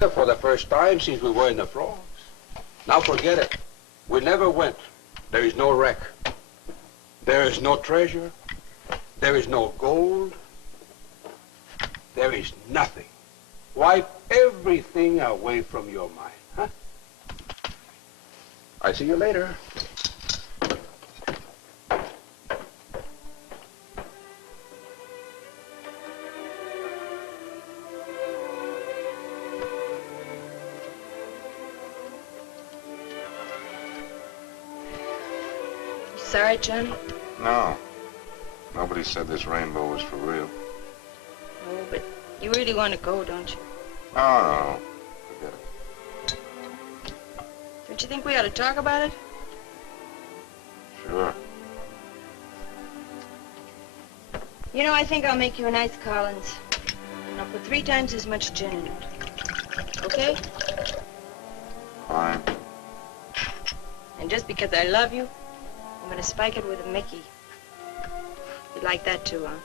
For the first time since we were in the frogs. Now forget it. We never went. There is no wreck. There is no treasure. There is no gold. There is nothing. Wipe everything away from your mind, huh? I see you later. Sorry, Johnny? No. Nobody said this rainbow was for real. Oh, but you really want to go, don't you? No. Forget it. Don't you think we ought to talk about it? Sure. You know, I think I'll make you a nice Collins. And I'll put 3 times as much gin in it. Okay? Fine. And just because I love you, I'm gonna spike it with a Mickey. You'd like that too, huh?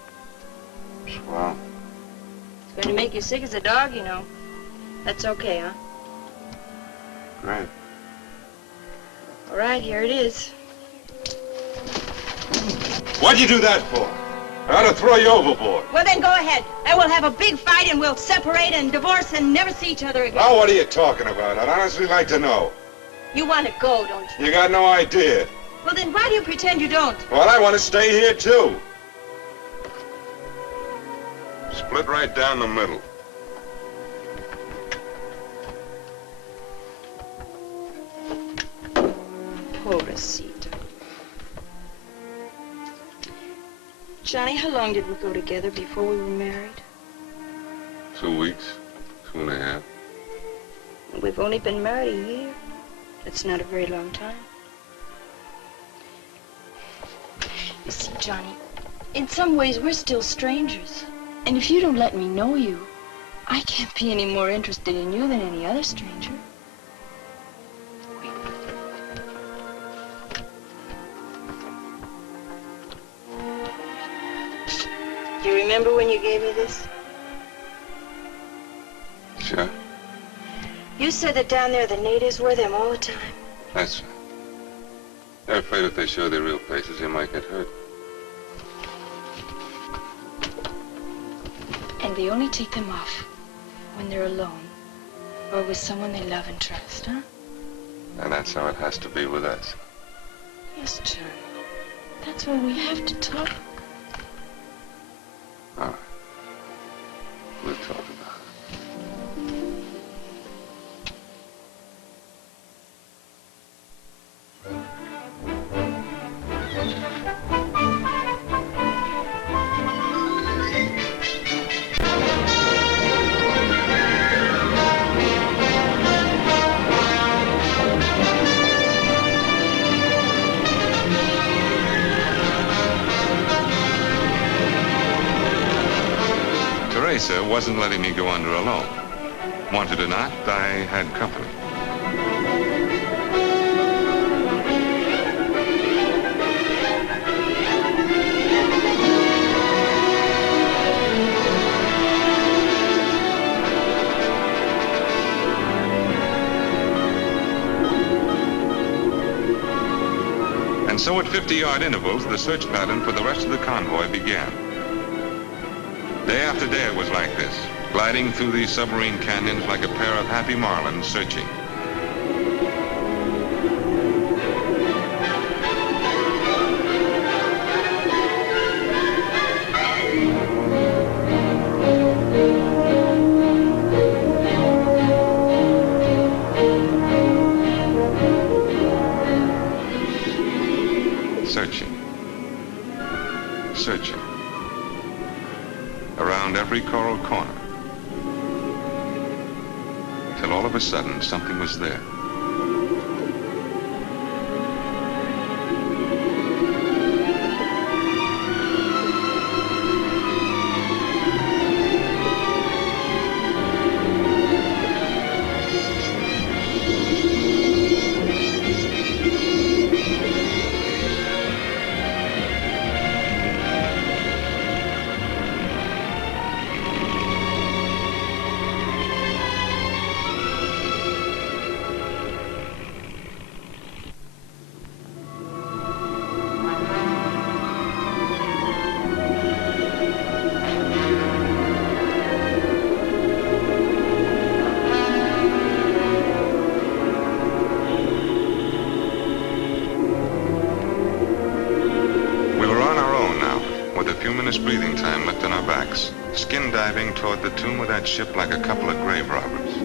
Well. It's going to make you sick as a dog, you know. That's okay, huh? Great. All right, here it is. What'd you do that for? I ought to throw you overboard. Well, then go ahead. And we'll have a big fight and we'll separate and divorce and never see each other again. Now, what are you talking about? I'd honestly like to know. You want to go, don't you? You got no idea. Well, then why do you pretend you don't? Well, I want to stay here, too. Split right down the middle. Pobrecito. Johnny, how long did we go together before we were married? 2 weeks, 2.5. We've only been married a year. That's not a very long time. You see, Johnny, in some ways we're still strangers. And if you don't let me know you, I can't be any more interested in you than any other stranger. Do you remember when you gave me this? Sure. You said that down there the natives wear them all the time. That's right. They're afraid if they show their real faces, they might get hurt. And they only take them off when they're alone or with someone they love and trust, huh? And that's how it has to be with us. Yes, John. That's why we have to talk. All right. We'll talk about it. Teresa wasn't letting me go under alone. Wanted or not, I had company. And so at 50-yard intervals, the search pattern for the rest of the convoy began. Day after day it was like this, gliding through these submarine canyons like a pair of happy marlins searching. Searching. Around every coral corner. Till all of a sudden, something was there. continuous breathing time left on our backs, skin diving toward the tomb of that ship like a couple of grave robbers.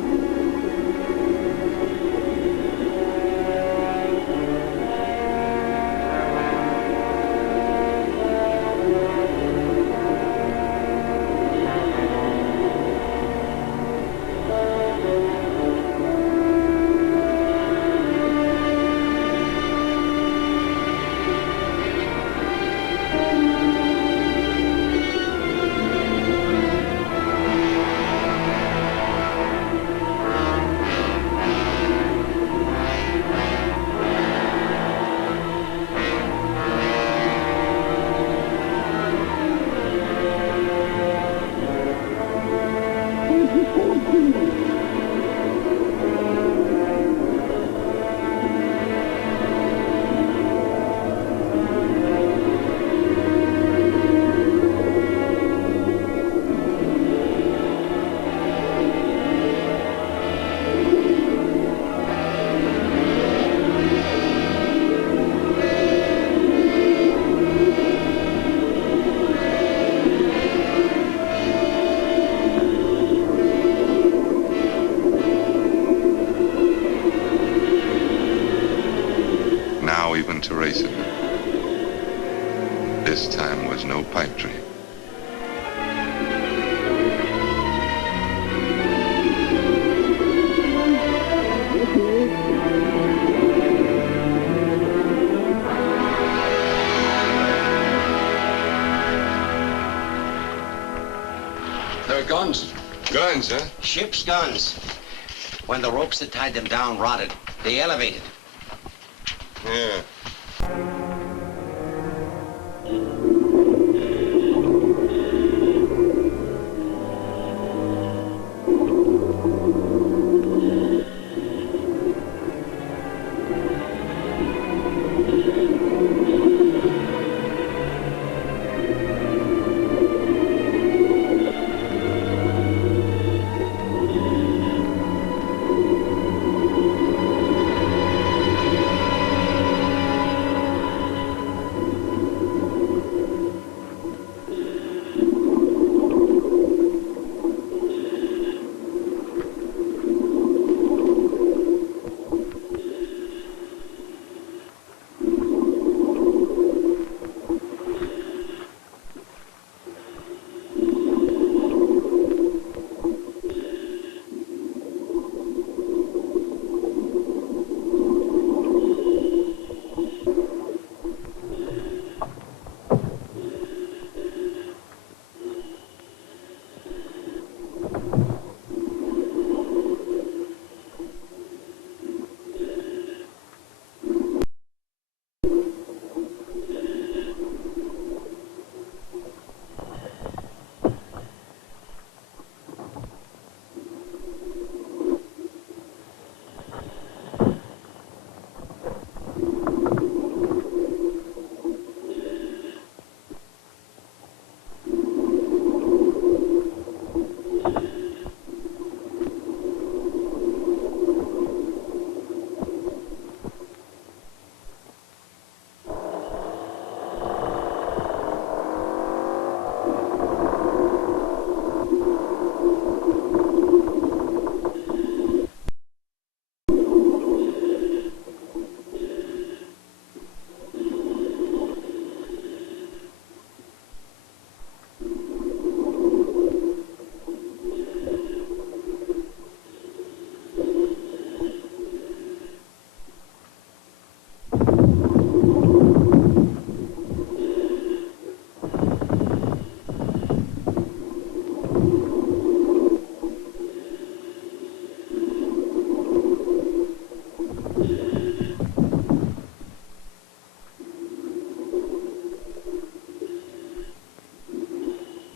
Now even to race it. This time was no pipe dream. They're guns. Guns, huh? Ship's guns. When the ropes that tied them down rotted, they elevated. Yeah.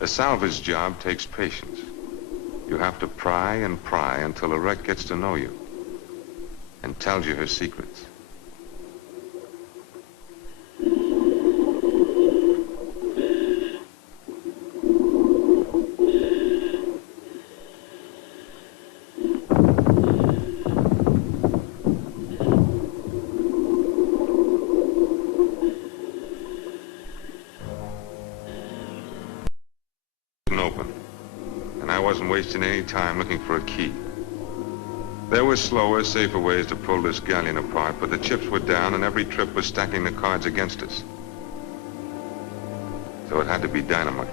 A salvage job takes patience. You have to pry and pry until a wreck gets to know you and tells you her secrets. wasting any time looking for a key. There were slower, safer ways to pull this galleon apart, but the chips were down and every trip was stacking the cards against us. So it had to be dynamite.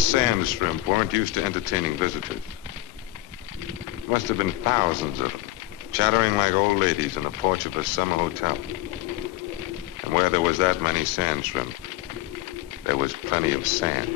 Sand shrimp weren't used to entertaining visitors. Must have been thousands of them, chattering like old ladies on the porch of a summer hotel. And where there was that many sand shrimp, there was plenty of sand.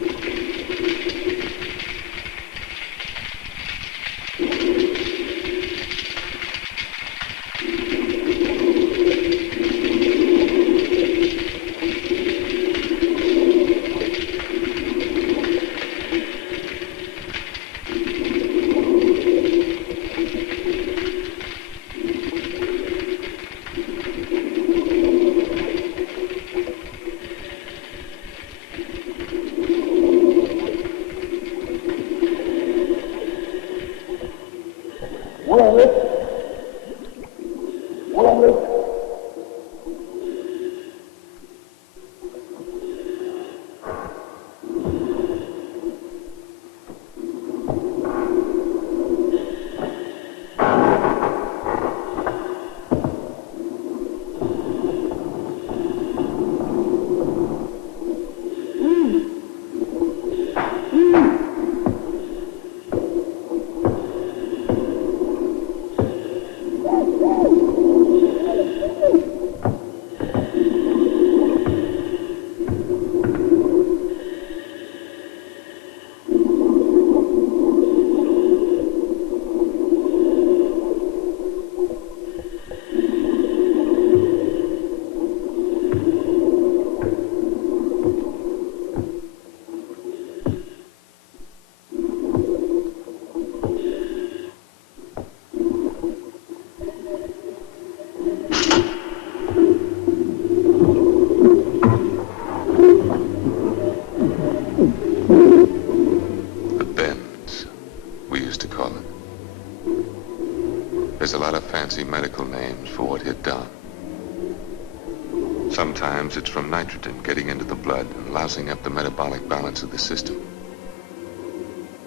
There's a lot of fancy medical names for what he'd done. Sometimes it's from nitrogen getting into the blood and lousing up the metabolic balance of the system.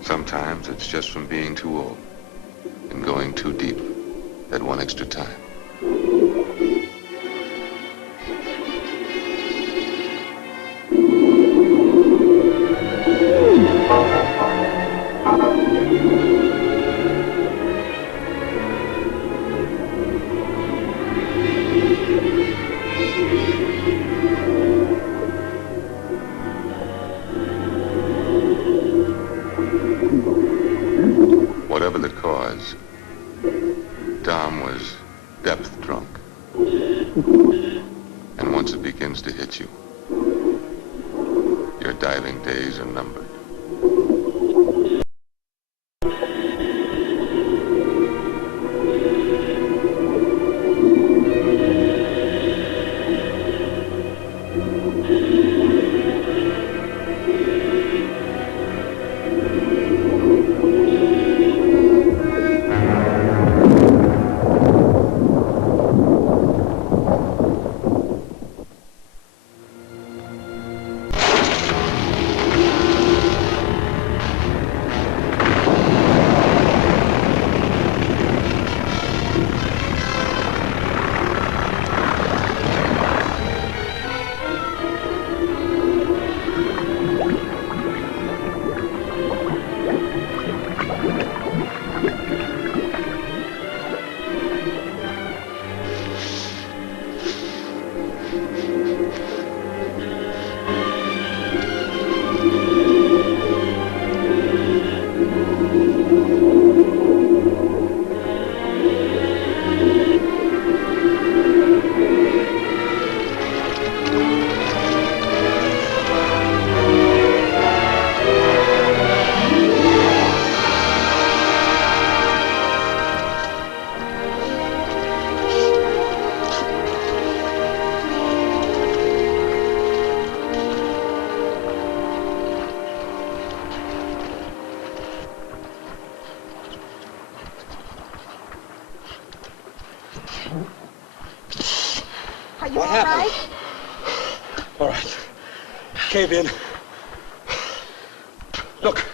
Sometimes it's just from being too old and going too deep at one extra time. Whatever the cause, Tom was depth drunk. And once it begins to hit you, your diving days are numbered. Are you all right? All right. Cave in. Look.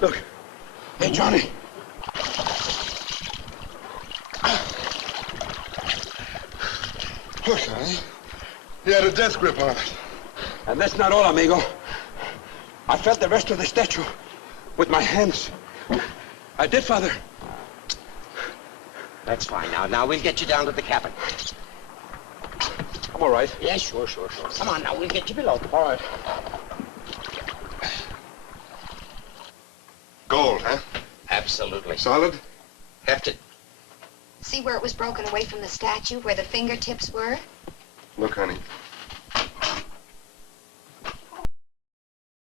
Look. Hey, Johnny. Look, honey. He had a death grip on it. And that's not all, amigo. I felt the rest of the statue with my hands. I did, Father. That's fine. Now we'll get you down to the cabin. I'm all right. Yeah, sure. Come on, now we'll get you below. All right. Gold, huh? Absolutely. Solid? Hefted. See where it was broken away from the statue, where the fingertips were? Look, honey,